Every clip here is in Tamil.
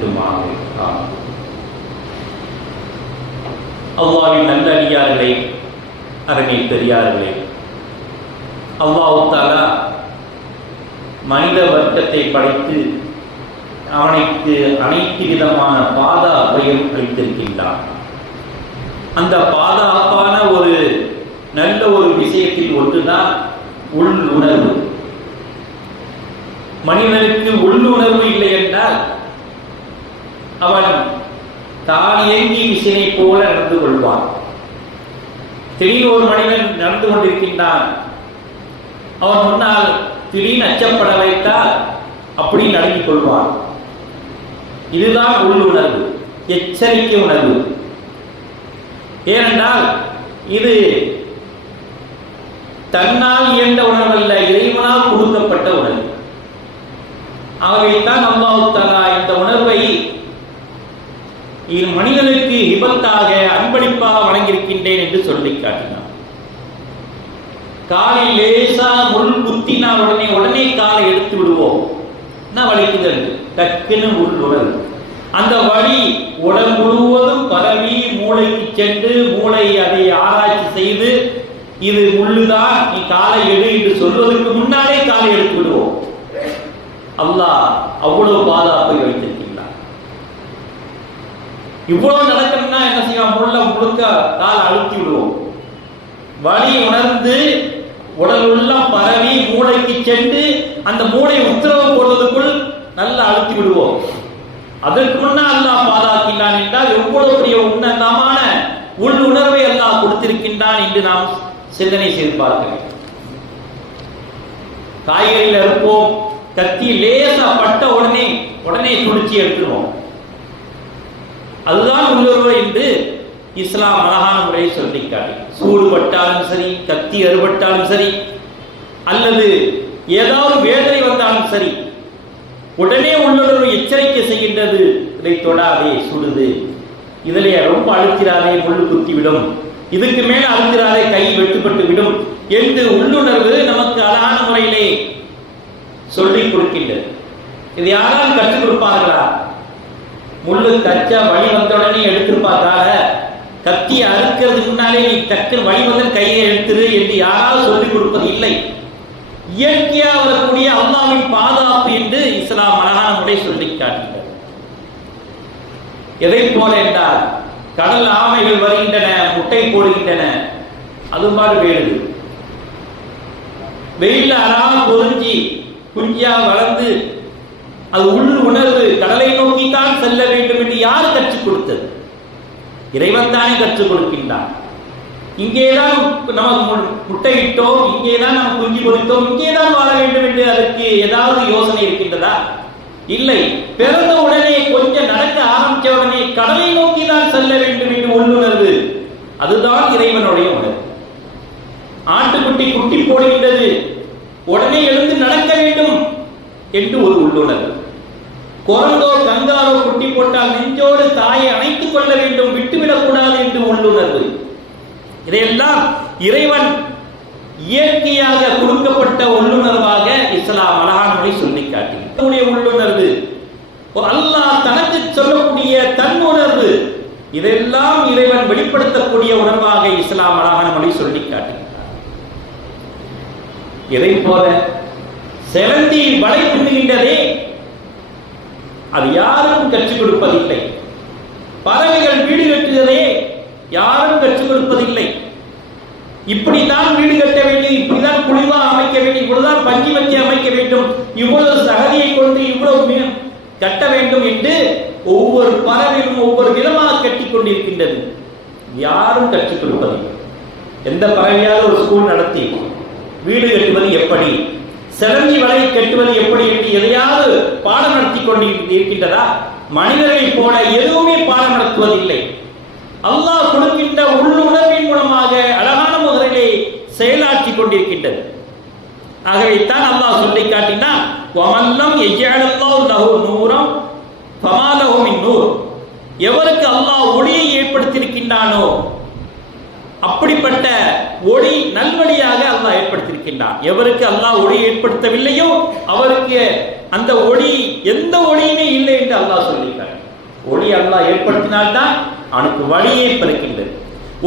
நிறுத்துமாறு. அல்லாஹ்வின் நல்லடியார்களே, அருமை பெரியார்களே, அல்லாஹ் தஆலா மனித வர்க்கத்தை படைத்து அவனுக்கு அனைத்து விதமான பாதுகாப்பையும் அளித்திருக்கின்றான். அந்த பாதுகாப்பான ஒரு நல்ல ஒரு விஷயத்தில் ஒன்றுதான் உள்ளுணர்வு. மனிதனுக்கு உள்ளுணர்வு இல்லை என்றால் அவன் தான் இயங்கி விசையை போல நடந்து கொள்வான். திடீர்னு ஒரு மனிதன் நடந்து கொண்டிருக்கின்றான், அவன் முன்னால் திடீர்னு அச்சப்பட வைத்தால் அப்படி நடந்து கொள்வான். இதுதான் உள்ளுணர்வு, எச்சரிக்கை உணர்வு. ஏனென்றால் இது தன்னால் இயன்ற உணர்வல்ல, இறைவனால் கொடுக்கப்பட்ட உணர்வு. ஆகவேதான் அல்லாஹ் தஆலா இந்த உணர்வை மனிதனுக்கு ஹிபத்தாக அன்பளிப்பாக வழங்கியிருக்கின்றேன் என்று சொல்லி காட்டினார். காலில் லேசா முள் குத்தினால் உடனே காலை எடுத்து விடுவோம், வலிக்குதல் டக்குன்னு உள்ளுணர்வு. அந்த வலி உடல் முழுவதும் பரவி மூளைக்கு சென்று மூளை அதை ஆராய்ச்சி செய்து இது முள்ளுதான், நீ காலை எடு என்று சொல்வதற்கு முன்னாலே காலை எடுத்து விடுவோம். அல்லாஹ் அவ்வளவு பாதுகாப்பை வைத்திருக்கின்றார். இவ்வளவு நடக்கணும்னா என்ன செய்வோம்? முழுக்க காலை அழுத்தி விடுவோம். வலி உணர்ந்து உடல் உள்ளம் பரவி மூளைக்கு சென்று அந்த மூளை உத்தரவு போடுவதற்குள் நல்லா அழுத்தி விடுவோம். அதற்கு முன்னால் அல்லாஹ் பாதுகாக்கின்றான் என்றால் எவ்வளவு பெரிய உன்னதமான உள்ளுணர்வை அல்லாஹ் கொடுத்திருக்கின்றான் என்று நாம் சிந்தனை செய்து பார்க்க வேண்டும். காய்கறியில் இருப்போம், கத்தி லேசா பட்ட உடனே துடிச்சி எடுத்துருவோம். அதுதான் உள்ளுணர்வு என்று இஸ்லாம் அழகான முறையை சொல்லிக்காட்டி, சூடு பட்டாலும் சரி, கத்தி அறுபட்டாலும் சரி, அல்லது ஏதாவது வேதனை வந்தாலும் சரி, உடனே உள்ளுணர்வு எச்சரிக்கை செய்கின்றது. இதை தொடாதே, சுடுது, இதிலே ரொம்ப அழுத்திராதே, முள்ளு குத்திவிடும், இதுக்கு மேல அழுத்திராதே, கை வெட்டுப்பட்டு விடும் என்று உள்ளுணர்வு நமக்கு அழகான முறையிலே சொல்லிக் கொடுக்கின்றது. இது யாரால் கற்றுக் கொடுப்பார்களா? முள்ளு கச்சா வழி வந்தவுடனே எடுத்திருப்பார்களாக? கத்தி அறுக்கிறதுக்கு முன்னாலே நீ டக்கு வழி வந்த கையை எடுத்துரு என்று யாராவது சொல்லிக் கொடுப்பது இல்லை. இயற்கையா வரக்கூடிய அல்லாஹ்வின் பாதுகாப்பு என்று இஸ்லாம் அழகான முறை சொல்லி காட்டுகிறது. எதை போல என்றால் கடல் ஆமைகள் வருகின்றன, முட்டை போடுகின்றன, அது மாதிரி வேடுது. வெயில அழகா பொறிஞ்சி குஞ்சியா வளர்ந்து அது உள் உணர்வு கடலை நோக்கித்தான் செல்ல வேண்டும் என்று யார் கற்றுக் கொடுத்தது? இறைவன் தானே கற்றுக் கொடுக்கின்றான். இங்கேதான் நமக்கு முட்டையிட்டோம், இங்கேதான் நம்ம குஞ்சு பொறித்தோம், இங்கேதான் வாழ வேண்டும் என்று அதற்கு ஏதாவது யோசனை இருக்கின்றதா? இல்லை. பிறந்த உடனே கொஞ்சம் நடக்க ஆரம்பிச்ச உடனே கடலை நோக்கி தான் செல்ல வேண்டும் என்று உள்ளுணர்வு. அதுதான் இறைவனுடைய உணர்வு. ஆட்டுக்குட்டி குட்டி போடுகின்றது, உடனே எழுந்து நடக்க வேண்டும் என்று ஒரு உள்ளுணர்வு. குரங்கோ கங்காரோ குட்டி போட்டால் நெஞ்சோடு தாயை அணைத்துக் கொள்ள வேண்டும், விட்டுவிடக் கூடாது என்று உள்ளுணர்வு. இதையெல்லாம் இறைவன் இயற்கையாக கொடுக்கப்பட்ட உள்ளுணர்வாக இஸ்லாம் அழகான மொழி சொல்லி காட்டிய உள்ளுணர்வு, அல்லாஹ் தனக்கு சொல்லக்கூடிய தன்னுணர்வு, இதெல்லாம் இறைவன் வெளிப்படுத்தக்கூடிய உணர்வாக இஸ்லாம் அழகான மொழி சொல்லி காட்டுகிறார். இதை போல செலந்தி வலை பின்னுகின்றதே, அது யாரும் கற்றுக் கொடுப்பதில்லை. பறவைகள் வீடு கட்டுவதே யாரும் கற்றுக் கொடுப்பதில்லை. இப்படித்தான் வீடு கட்ட வேண்டும், இப்படிதான் குழிவா அமைக்க வேண்டும், இவ்வளவுதான் பஞ்சு வச்சு அமைக்க வேண்டும், இவ்வளவு சகதியை கொண்டு இவ்வளவு கட்ட வேண்டும் என்று ஒவ்வொரு பறவையும் ஒவ்வொரு விதமாக கட்டிக் கொண்டிருக்கின்றது. யாரும் கற்றுக் கொடுப்பதில்லை. எந்த பறவையாவது ஒரு ஸ்கூல் நடத்தி வீடு கட்டுவது எப்படி, செலந்தி வலை கட்டுவது எப்படி என்று எதையாவது பாடம் நடத்தி கொண்டு இருக்கின்றதா? மனிதர்களை போல எதுவுமே பாடம் நடத்துவதில்லை. அல்லாஹ் கொடுக்கின்ற உள்ளுணர்வின் மூலமாக அழகான முறையிலே செயலாற்றி கொண்டிருக்கின்றது. ஆகவே தான் அல்லாஹ் சொல்லி காட்டினான், வமல்லம் யஜஅலல்லாஹு லஹு நூரம் ஃபமா லஹு மின் நூர். எவருக்கு அல்லாஹ் ஒளியை ஏற்படுத்தியிருக்கின்றானோ அப்படிப்பட்ட ஒளி நல்வழியாக அல்லாஹ் ஏற்படுத்தியிருக்கின்றான். எவருக்கு அல்லாஹ் ஒளி ஏற்படுத்தவில்லையோ அவருக்கு அந்த ஒளி எந்த ஒளியுமே இல்லை என்று அல்லாஹ் சொல்லியிருக்கார். ஒளி அல்லாஹ் ஏற்படுத்தினால்தான் அவனுக்கு வழியே பிறக்கின்றது.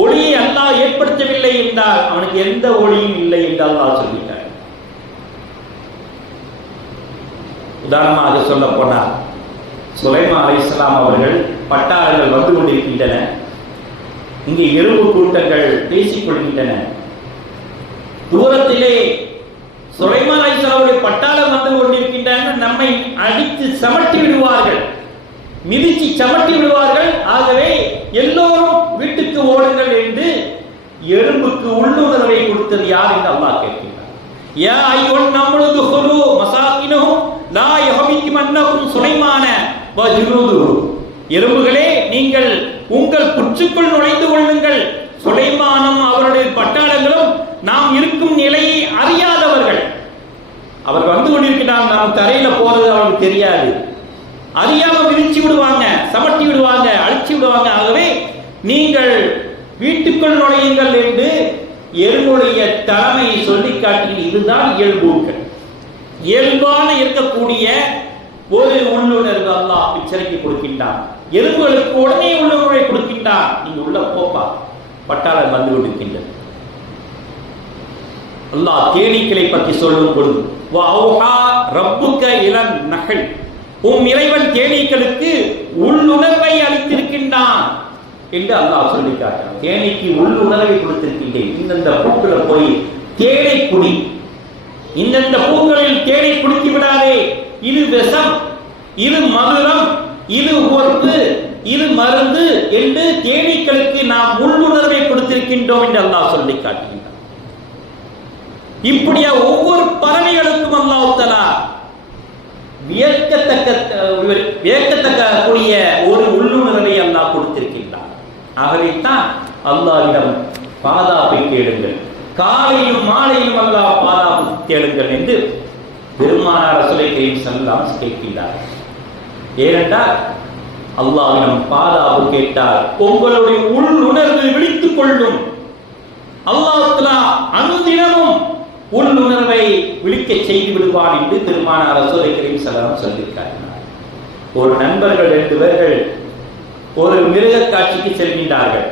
ஒளியை அல்லாஹ் ஏற்படுத்தவில்லை என்றால் அவனுக்கு எந்த ஒளியும் இல்லை என்று அல்லாஹ் சொல்லிட்டார். உதாரணமாக சொல்ல போனார், சுலைமான் அலைஹிஸ்ஸலாம் அவர்கள் பட்டாளங்கள் வந்து கொண்டிருக்கின்றன. இங்கே எறும்பு கூட்டங்கள் பேசிக் கொள்கின்றன. தூரத்திலே சுலைமான் அலைஹிஸ்ஸலாமுடைய பட்டாளம் வந்து கொண்டிருக்கின்றன. நம்மை அடித்து சமட்டி விடுவார்கள், மிதிச்சு சமட்டி விடுவார்கள். ஆகவே எல்லோரும் வீட்டுக்கு ஓடுங்கள் என்று எறும்புக்கு உள்ளுணர்வை கொடுத்தது யார் என்று அல்லாஹ் கேட்கிறார். யா ஐயுன் நம்ரு துஹுலு மசாகினஹும் லா யஹமிக்குமன்னகும் சுலைமான வ ஜுனூதுஹு. எறும்புகளே, நீங்கள் உங்கள் புற்றுக்குள் நுழைந்து கொள்ளுங்கள். சுலைமானும் அவருடைய பட்டாளங்களும் நாம் இருக்கும் நிலையை அறியாதவர்கள். அவர் வந்து கொண்டிருக்கிறார், நாம் தரையில போறது அவருக்கு தெரியாது. அறியாம விரிச்சு விடுவாங்க, சமட்டி விடுவாங்க, அழிச்சு விடுவாங்க. ஆகவே நீங்கள் வீட்டுக்குள் நுழையுங்கள் என்று எறும்புடைய தலைமையை சொல்லி காட்டி, இதுதான் இயல்புகள். இயல்பான இருக்கக்கூடிய ஒரு உள்ளுணர்வு அல்லாஹ் பிச்சரைக்கு கொடுக்கின்றான். எறும்புகளுக்கு உடனே உள்ளுணர்வை கொடுக்கின்றான். நீங்க உள்ள போப்பா, பட்டாளம் வந்து கொண்டிருக்கின்றது. அல்லாஹ் தேனீக்களை பற்றி சொல்லும் பொழுது ரப்புக இளன் நகல், உம் இறைவன் தேனீக்களுக்கு உள்ளுணர்வை அளித்திருக்கின்றான் என்று அல்லாஹ் சொல்லி காட்டான். தேனீக்கு உள்ளுணர்வை கொடுத்திருக்கின்றேன். இந்தந்த பூக்களை போய் தேனை குடி, இந்தந்த பூக்களில் தேனை குடித்து விடாதே, இது விஷம், இது மதுரம், இது உறுப்பு, இது மருந்து என்று தேனீக்களுக்கு நாம் உள்ளுணர்வை கொடுத்திருக்கின்றோம் என்று அல்லாஹ் சொல்லி காட்டுகின்றான். இப்படியா ஒவ்வொரு பறவைகளுக்கும் அல்லாஹ் தஆலா வியக்கத்தக்க கூடிய ஒரு உள்ளுணர்வை அல்லாஹ் கொடுத்திருக்கின்றான். ஆகவே தான் அல்லாஹ்விடம் பாதுகாப்பை கேளுங்கள், காலையிலும் மாலையிலும் அல்லாஹ் பாதுகாப்பு தேடுங்கள் என்று பெருமானார் ரசூலை கரீம் ஸல்லல்லாஹு அலைஹி வஸல்லம் கேட்கிறார். ஏனென்றால் அல்லாஹ்விடம் பாதுகாப்பு கேட்டால் உங்களுடைய உள்ளுணர்வு விழித்துக் கொள்ளும். அல்லாஹ் தஆலா அனுதினமும் உள்ளுணர்வை விழிக்க செய்து விடுவான் என்று பெருமானார் ரசூலை கரீம் ஸல்லல்லாஹு அலைஹி வஸல்லம் சொல்லியிருக்கிறார். ஒரு நண்பர்கள் 2 பேர்கள் ஒரு மிருக காட்சிக்கு செல்கின்றார்கள்.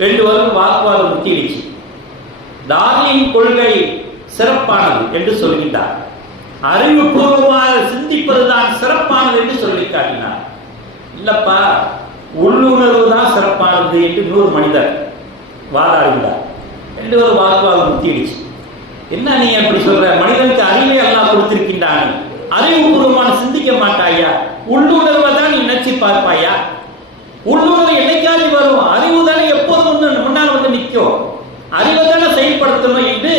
2 பேரும் வாக்குவாதம் முத்திடுச்சு. டார்வின் கொள்கை சிறப்பானது என்று சொல்கின்றார். அறிவுபூர்வமாக சிந்திப்பதுதான் சிறப்பானது என்று சொல்லி காட்டினார். இல்லப்பா, உள்ளுணர்வு தான் சிறப்பானது என்று 100 மனிதர் வாதாடுகிறார். 2 பேரும் வாக்குவாதம் முத்திடுச்சு. என்ன நீ அப்படி சொல்ற? மனிதனுக்கு அறிவை அல்லாஹ் கொடுத்திருக்கின்றான், அறிவுபூர்வமான சிந்திக்க மாட்டாயா? உள்ளுணர்வை தான் நீ நினைச்சு பார்ப்பாயா? உள்ளுணர்வு என்னைக்காவது வரும், அறிவு தானே எப்போதும் வந்து முன்னால் வந்து நிற்கும், அறிவை தானே செயல்படுத்தணும் என்று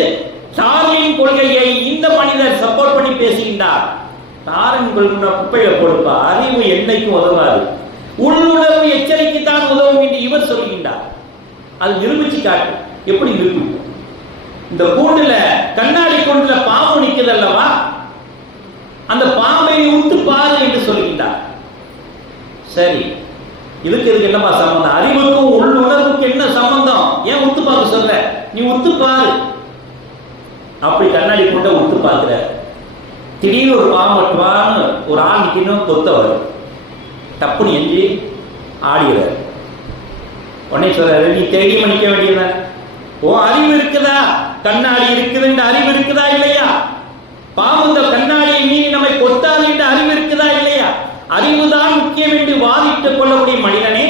டார்வின் கொள்கையை இந்த மனிதர் சப்போர்ட் பண்ணி பேசுகின்றார். டார்வின் கொள்கை குப்பையில கொடுப்பா, அறிவு என்னைக்கும் உதவாது, உள்ளுணர்வு எச்சரிக்கை தான் உதவும் என்று இவர் சொல்கின்றார். அது நிரூபிச்சு காட்டு. எப்படி நிரூபிக்கும்? இந்த கூண்டுல, கண்ணாடி கூண்டுல பாம்பு நிற்குது அல்லவா, அந்த பாம்பை உத்து பாரு என்று சொல்கின்றார். சரி, இதுக்கு என்னப்பா சம்பந்தம்? அறிவுக்கும் உள்ளுணர்வுக்கு என்ன சம்பந்தம்? ஏன் உத்து பார்க்க சொல்ற? நீ உத்து பாரு. அப்படி கண்ணாடி கூண்ட உத்து பார்க்கிற, திடீர்னு ஒரு பாம்பு ஒரு ஆள் நிக்கணும், கொத்த வரும், டப்புன்னு எஞ்சி ஆடுகிறார். உடனே சொல்றாரு, நீ தைரியமா நிக்க வேண்டியத, ஓ அறிவு இருக்குதா, கண்ணாடி இருக்குது என்ற அறிவு இருக்குதா இல்லையா? பாம்பு இந்த கண்ணாடியை மீறி நம்மை கொத்தாது என்ற அறிவு இருக்குதா இல்லையா? அறிவுதான் முக்கியம் என்று வாதிட்டுக் கொள்ளக்கூடிய மனிதனே,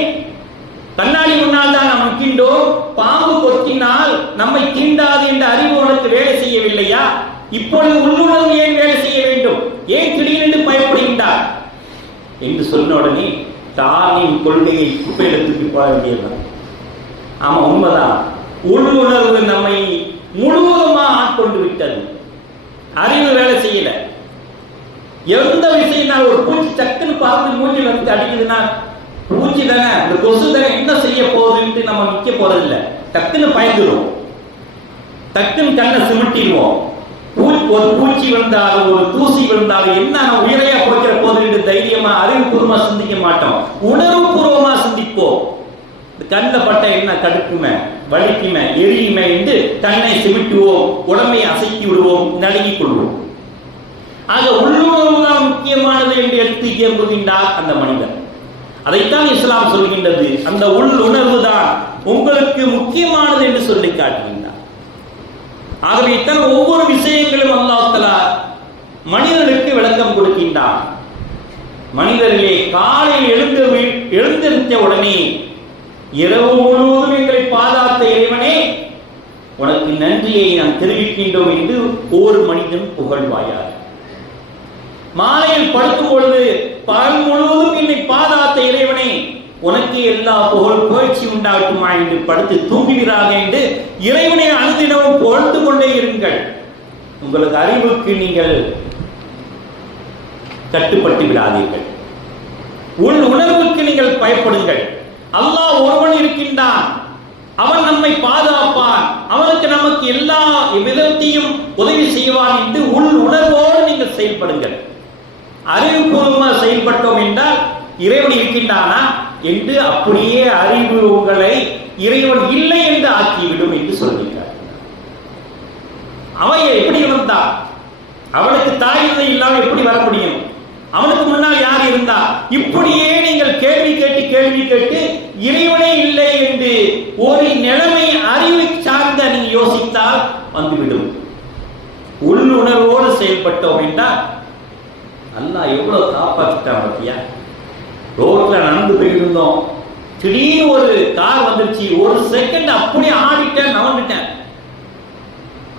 கண்ணாடி முன்னால் தான் நாம் நிற்கின்றோம், பாம்பு கொத்தினால் நம்மை தீண்டாது என்ற அறிவு உனக்கு வேலை செய்யவில்லையா? இப்பொழுது உள்ளுணர்வு ஏன் வேலை செய்ய வேண்டும்? ஏன் திடீரென்று பயப்படுகின்றார் என்று சொன்ன உடனே டார்வின் கொள்கையை குப்பையில தூக்கி போட வேண்டியது. ஆமா, உண்மைதான். உள்ளுணர்வு நம்மை முழுவதுமாக ஆட்கொண்டு விட்டது. அறிவு வேலை செய்யல. எந்த விஷயம், ஒரு பூச்சி டக்குன்னு பார்த்து மூஞ்சில் வந்து அடிக்குதுன்னா, பூச்சி தானே, இந்த கொசு தானே, என்ன செய்ய போகுதுன்ட்டு நம்ம நிக்க போறதில்லை. டக்குன்னு பயந்துடும், டக்குன்னு கண்ணை சிமிட்டிடுவோம். ஒரு பூச்சி விழுந்தாலும் ஒரு தூசி விழுந்தாலும் என்ன உயிரையா கொடுக்கிற போது தைரியமா அறிவுபூர்வமா சிந்திக்க மாட்டோம், உணர்வு பூர்வமா சிந்திப்போம். கண்ணில் பட்ட என்ன கடுக்குமே, வலிக்குமே, எரியுமே என்று கண்ணை சிமிட்டுவோம், உடம்பை அசைக்கி விடுவோம், நடுங்கிக் கொள்வோம். ஆக உள்ளுணர்வு தான் முக்கியமானது என்று எடுத்து இயம்புகின்றார் அந்த மனிதர். அதைத்தான் இஸ்லாம் சொல்கின்றது, அந்த உள்ளுணர்வு தான் உங்களுக்கு முக்கியமானது என்று சொல்லி காட்டுகின்றார். ஆகவே தான் ஒவ்வொரு விஷயங்களும் அல்லாஹ் தஆலா மனிதனுக்கு விளக்கம் கொடுக்கின்றார். மனிதர்களே, காலையில் எழுந்திருந்த உடனே இரவு முழுவதும் எங்களை பாதுகாத்த இறைவனே உனக்கு நன்றியை நாம் தெரிவிக்கின்றோம் என்று ஒரு மனிதன் புகழ்வாயார். மாலையில் படுக்கும் பொழுது பகல் முழுவதும் என்னை பாதுகாத்த இறைவனே உனக்கு எல்லா புகழ்ச்சி உண்டாகட்டுமா என்று படுத்து தூங்குகிறாங்க என்று இறைவனை அனுதினமும் புகழ்ந்து கொண்டே இருங்கள். உங்களுக்கு அறிவுக்கு நீங்கள் கட்டுப்பட்டு விடாதீர்கள். உள் உணர்வுக்கு நீங்கள் பயப்படுங்கள். அல்லாஹ் ஒருவன் இருக்கின்றான், அவன் நம்மை பாதுகாப்பான், அவனுக்கு நமக்கு எல்லா விதத்தையும் உதவி செய்வான் என்று உள் உணர்வோடு நீங்கள் செயல்படுங்கள். அறிவுபூர்வமாக செயல்பட்டோம் என்றால் இறைவன் இருக்கின்றானா என்று அப்படியே அறிவு உங்களை இறைவன் இல்லை என்று ஆக்கிவிடும் என்று சொல்கிறார். அவன் எப்படி இருந்தான்? அவனுக்கு தாய் இல்லாமல் எப்படி வர முடியும்? அவனுக்கு முன்னால் யார் இருந்தா? இப்படியே நீங்கள் கேள்வி கேட்டு இறைவனே இல்லை என்று ஒரு நிலைமை அறிவை சார்ந்த நீங்க யோசித்தால் வந்துவிடும். உள்ளுணர்வோடு செயல்பட்டோம் என்றால் அல்லாஹ் எவ்வளவு காப்பாற்றிட்டான் பத்தியா? ரோட்ல நடந்து போயிருந்தோம், திடீர்னு ஒரு கார் வந்துருச்சு, ஒரு செகண்ட் அப்படியே ஆடிட்டேன், நவந்துட்டேன்,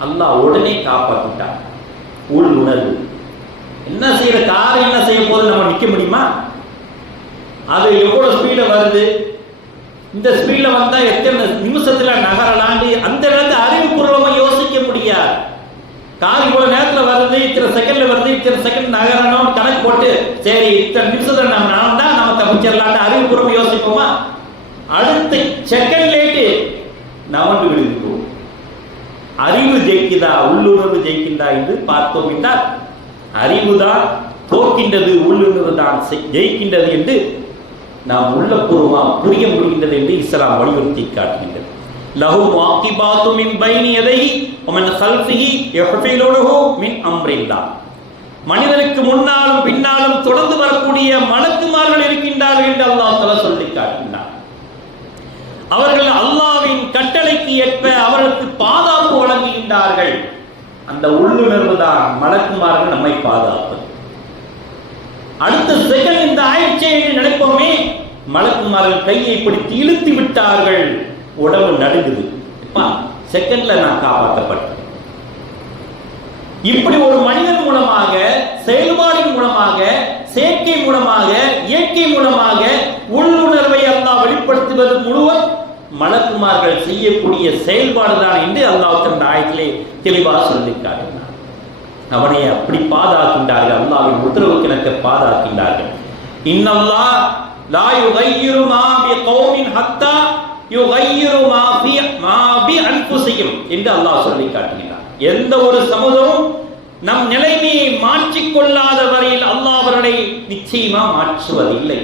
அல்லாஹ் உடனே காப்பாற்றிட்டான். உள் உணர்வு. என்ன செய்யற கார் என்ன செய்ய போது நம்ம நிக்க முடியுமா? அது எவ்வளவு ஸ்பீட்ல வருது, இந்த ஸ்பீட்ல வந்தா எத்தனை நிமிஷத்துல நகரலாண்டு அந்த நேரத்தில் அறிவுபூர்வமா யோசிக்க முடியாது. கார் இவ்வளவு நேரத்துல வருது, இத்தனை செகண்ட்ல வருது, இத்தனை செகண்ட் நகரணும் கணக்கு போட்டு சரி இத்தனை நிமிஷத்துல நம்ம நடந்தா நம்ம தப்பிச்சிடலான்னு அறிவுபூர்வம் யோசிப்போமா? அடுத்த செகண்ட் லேட்டு நவண்டு விடுகிறோம். அறிவு ஜெயிக்குதா உள்ளுணர்வு ஜெயிக்கின்றா என்று பார்த்தோம் என்றால் அறிவுதான் தோற்கின்றது, உள்ளுணர்வு தான் ஜெயிக்கின்றது என்று நாம் உள்ளபூர்வமாக புரிய முடிகின்றது என்று இஸ்லாம் வலியுறுத்தி காட்டுகின்றது. லஹு வாக்கிபாத்து மின் பைனி யதைஹி வ மின் கல்ஃபிஹி யஹ்ஃபிலுஹு மின் அம்ரில்லாஹ். மனிதனுக்கு முன்னாலும் பின்னாலும் தொடர்ந்து வரக்கூடிய மலக்குமார்கள் இருக்கின்றார்கள் என்று அல்லாஹ் தஆலா சொல்லி காட்டுகின்றார். அவர்கள் அல்லாஹ்வின் கட்டளைக்கு ஏற்ப அவர்களுக்கு பாதுகாப்பு வழங்குகின்றார்கள். அந்த உள்ளுணர்வு தான் மலக்குமார்கள் நம்மை பாதுகாப்பது. அடுத்த செகண்ட் இந்த ஆயிற்சை என்று நினைப்போமே, மலக்குமார்கள் கையை பிடித்து இழுத்து விட்டார்கள், உடம்பு நடுங்குது, செகண்ட்ல நான் காப்பாற்றப்பட்டேன். இப்படி ஒரு மனிதன் மூலமாக, செயல்பாடின் மூலமாக, செயற்கை மூலமாக, இயற்கை மூலமாக உள்ளுணர்வை அல்லாஹ் வெளிப்படுத்துவது முழுவதும் மலக்குமார்கள் செய்யக்கூடிய செயல்பாடுதான் என்று அல்லாஹ் தன் ஆயத்திலே தெளிவாக சொல்லியிருக்கிறார். அவனை அப்படி பாதுகாக்கின்றார்கள், அல்லாஹ்வின் உத்தரவுக்கு எனக்கு பாதுகாக்கின்றார்கள். இன்னல்லாஹ் லா யுகையிரு மா பி கௌமின் ஹத்தா யுகையிரு மா பி அன்ஃபுஸிஹிம் என்று அல்லாஹ் சொல்லி காட்டுகிறார். எந்த ஒரு சமூகமும் நம் நிலைமையை மாற்றிக்கொள்ளாத வரையில் அல்லாஹ் அவர்களை நிச்சயமா மாற்றுவதில்லை.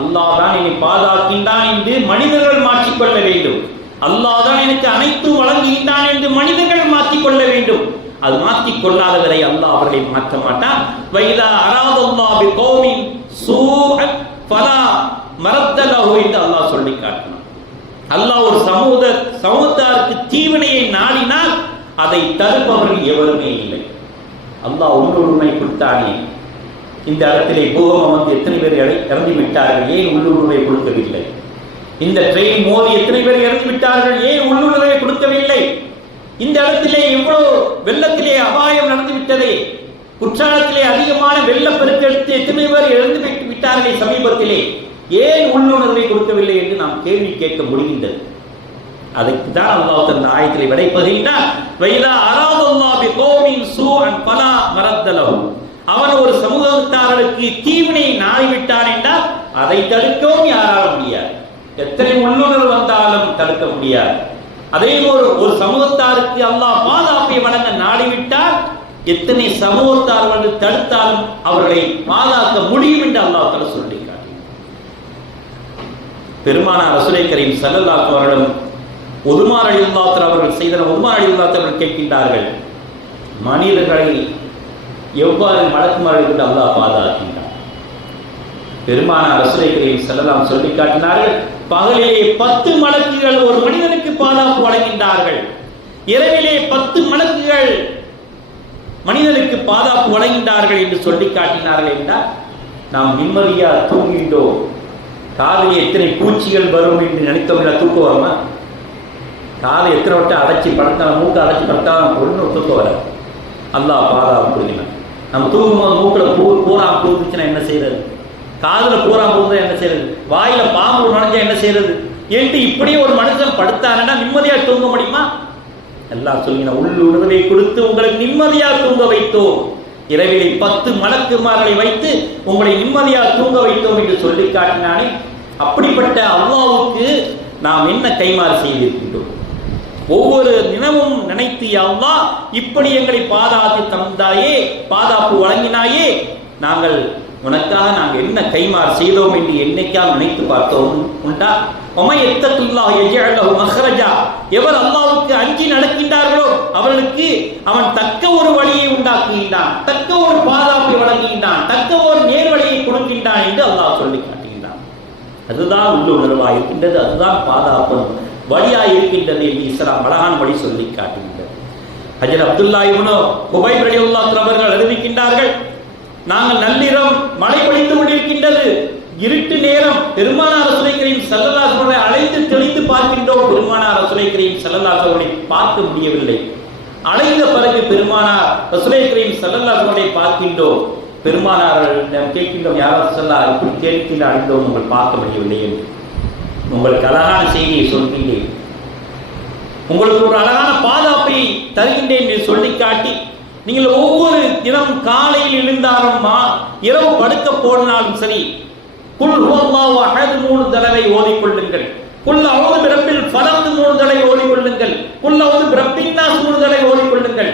அல்லாஹ் தான் என்னை பாதுகாக்கின்றான் என்று மனிதர்கள் மாற்றிக்கொள்ள வேண்டும். அல்லாஹ் தான் எனக்கு அனைத்தும் வழங்குகின்றான் என்று மனிதர்கள் மாற்றிக்கொள்ள வேண்டும். அது மாற்றிக்கொள்ளாத வரை அல்லாஹ் அவர்களை மாற்ற மாட்டான். வைதா அராதல்லாஹ் பி கௌமின் சூஅன் ஃபலா மரத்த லஹு என்று அல்லாஹ் சொல்லி காட்டினான். அல்லாஹ் ஒரு சமூகத்தாருக்கு தீவினையை நாடினால் அதை தடுப்பவர்கள் எவருமே இல்லை. அல்லாஹ் உள்ளுரிமை கொடுத்தானே, இந்த இடத்திலே பூகம்பம் வந்து எத்தனை பேர் இறந்து விட்டார்கள், ஏன் உள்ளுரிமை கொடுக்கவில்லை? இந்த ட்ரெயின் மோதி எத்தனை பேர் இறந்து விட்டார்கள், ஏன் உள்ளுரிமை கொடுக்கவில்லை? இந்த இடத்திலே இவ்வளவு வெள்ளத்திலே அபாயம் நடந்து விட்டதே, குற்றாலத்திலே அதிகமான வெள்ளப்பெருக்கெடுத்து எத்தனை பேர் இறந்து விட்டார்கள் சமீபத்திலே, ஏன் உள்ளுணர்வை கொடுக்கவில்லை என்று நாம் கேள்வி கேட்க முடிகின்றது. அதுக்கு தான் அல்லாஹ் தன் ஆயத்திலே விடைபெறுகின்றார். வைதா அராதல்லாஹ் பி கௌமின் சூஅன் ஃபலா மரத்த லஹு. அவன் ஒரு சமூகத்தார்களுக்கு தீவினை நாடிவிட்டான் என்றால் அதை தடுக்கவும் யாரால முடியாது. எத்தனை உள்ளுணர்வு வந்தாலும் தடுக்க முடியாது. அதே ஒரு சமூகத்தாருக்கு அல்லாஹ் பாதுகாப்பை வழங்க நாடிவிட்டால் எத்தனை சமூகத்தார்கள் தடுத்தாலும் அவர்களை பாதுகாக்க முடியும் என்று அல்லாஹ் தஆலா சொல்லியிருக்கிறார். பெருமானார் ரசூலை கரீம் ஸல்லல்லாஹு அலைஹி வஸல்லம் உதுமார் ரலியல்லாஹு அவர்கள் செய்த உதுமார் ரலியல்லாஹு அவர்கள் கேட்கின்றார்கள், மனிதர்களை எவ்வாறு மலக்குமார்களுக்கு அல்லாஹ் பாதுகாக்கின்றான். பெருமானார் ரசூலுல்லாஹி ஸல்லல்லாஹு அலைஹி வஸல்லம் சொல்லி காட்டினார்கள், பகலிலே 10 மலக்குகள் ஒரு மனிதனுக்கு பாதுகாப்பு வழங்குகின்றார்கள், இரவிலே 10 மலக்குகள் மனிதனுக்கு பாதுகாப்பு வழங்குகின்றார்கள் என்று சொல்லி காட்டினார்கள் என்றால் நாம் நிம்மதியாக தூங்குகின்றோம். காலையில் எத்தனை பூச்சிகள் வரும் என்று நினைத்தோம், தூக்கம் வருமா? காலை எத்தனை வட்டம் அடைச்சி படுத்தாலும், மூக்கை அடைச்சி படுத்தாலும் ஒன்றும் தூக்கம் வராது. அல்லாஹ் பாதுகாப்பு கொடுக்கணும். நம்ம தூங்கும்போது மூக்கில் பூரா பூந்துச்சுன்னா என்ன செய்யறது? காதில் பூரா பூந்தா என்ன செய்யறது? வாயில பாம்பு நுழைஞ்சா என்ன செய்யறது என்று இப்படியே ஒரு மனுஷன் படுத்தாருன்னா நிம்மதியாக தூங்க முடியுமா? எல்லாம் சொல்லின உள்ளுணர்வை கொடுத்து உங்களுக்கு நிம்மதியாக தூங்க வைத்தோம், இரவிலே 10 மலக்குமார்களை வைத்து உங்களை நிம்மதியாக தூங்க வைத்தோம் என்று சொல்லி காட்டினானே. அப்படிப்பட்ட அல்லாஹ்வுக்கு நாம் என்ன கைமாறு செய்திருக்கின்றோம்? ஒவ்வொரு தினமும் நினைத்து, அல்லாஹ் இப்படி எங்களை பாதுகாத்து தந்தாயே, பாதுகாப்பு வழங்கினாயே, நாங்கள் உனக்காக நாங்கள் என்ன கைமாறு செய்தோம் என்று என்னைக்காக நினைத்து பார்த்தோம் உண்டா? எவர் அல்லாஹ்வுக்கு அஞ்சி நடக்கின்றார்களோ அவர்களுக்கு அவன் தக்க ஒரு வழியை உண்டாக்குகின்றான், தக்க ஒரு பாதுகாப்பை வழங்குகின்றான், தக்க ஒரு நேர்வழியை கொடுக்கின்றான் என்று அல்லாஹ் சொல்லி காட்டுகின்றான். அதுதான் உள்ளுணர்வாக இருக்கின்றது, அதுதான் பாதுகாப்பு வழியாக இருக்கின்றது என்று இஸ்லாம் அழகான வழி சொல்லி காட்டுகின்றது. ஹஜ்ரத் அப்துல்லா இப்னு குபைர் ரலியல்லாஹு அன்ஹு அவர்கள் அறிவிக்கின்றார்கள், நாங்கள் நள்ளிரம் மழை பொழிந்து கொண்டிருக்கின்றது, இருட்டு நேரம், பெருமானார் ரசூலுல்லாஹி கரீம் ஸல்லல்லாஹு அலைஹி வஸல்லம் அழைத்து தெளித்து பார்க்கின்றோம், பெருமானார் ரசூலுல்லாஹி கரீம் ஸல்லல்லாஹு அலைஹி வஸல்லம் பார்க்க முடியவில்லை. அழைத்த பிறகு பெருமானார் ரசூலுல்லாஹி கரீம் ஸல்லல்லாஹு அலைஹி வஸல்லம் பார்க்கின்றோம், பெருமானாரிடம் கேட்கின்றோம், யார் ரசூலுல்லாஹ் இப்படி கேட்கின்ற அழைத்தோம், உங்கள் பார்க்க முடியவில்லை என்று. உங்களுக்கு அழகான செய்தியை சொல்கின்றேன், உங்களுக்கு ஒரு அழகான பாதுகாப்பை தருகின்றேன் என்று சொல்லி காட்டி, நீங்கள் ஒவ்வொரு தினம் காலையில் எழுந்தாலும் இரவு படுக்க போனாலும் சரி, குல் ஹுவல்லாஹு அஹத் 3 தடவை ஓதிக்கொள்ளுங்கள், குல் அஊது பிரப்பில் ஃபலக் 3 தடவை ஓதிக்கொள்ளுங்கள், குல் அஊது பிரப்பின் நாஸ் 3 தடவை ஓதிக்கொள்ளுங்கள்.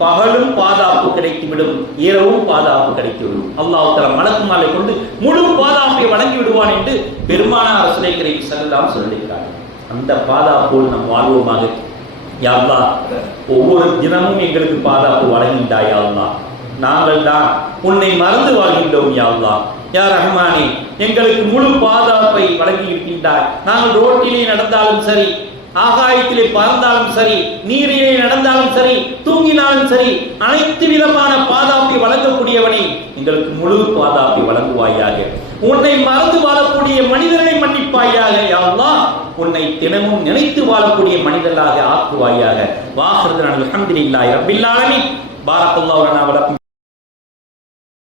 பகலும் பாதுகாப்பு கிடைத்துவிடும், இரவும் பாதுகாப்பு கிடைத்துவிடும். அல்லாஹ் தஆலா மலக்குமார்களை கொண்டு முழு பாதுகாப்பை வழங்கி விடுவான் என்று பெருமானார் ரசூலுல்லாஹி கரீம் ஸல்லல்லாஹு அலைஹி வஸல்லம் சொல்லியிருக்கிறார். அந்த பாதுகாப்போடு நாம் வாழ்வோமாக. யா அல்லாஹ், ஒவ்வொரு தினமும் எங்களுக்கு பாதுகாப்பு வழங்கின்றாய் யா அல்லாஹ், நாங்கள் தான் உன்னை மறந்து வாழ்கின்றோம் யா அல்லாஹ். யா ரஹ்மானே, எங்களுக்கு முழு பாதுகாப்பை வழங்கி இருக்கின்றாய். நாங்கள் ரோட்டிலே நடந்தாலும் சரி, ஆகாயத்திலே பறந்தாலும் சரி, நீரிலே நடந்தாலும் சரி, தூங்கினாலும் சரி, அனைத்து விதமான பாதுகாப்பை வழங்கக்கூடியவனே, எங்களுக்கு முழு பாதுகாப்பை வழங்குவாயாக. உன்னை மறந்து வாழக்கூடிய மனிதர்களை மன்னிப்பாயாக யா அல்லாஹ், உன்னை தினமும் நினைத்து வாழக்கூடிய மனிதர்களாக ஆக்குவாயாக. வாஹிரு அல்ஹம்துலில்லாஹி ரப்பில் ஆலமீன். பாரக்கல்லாஹு லனா வ லக்கும்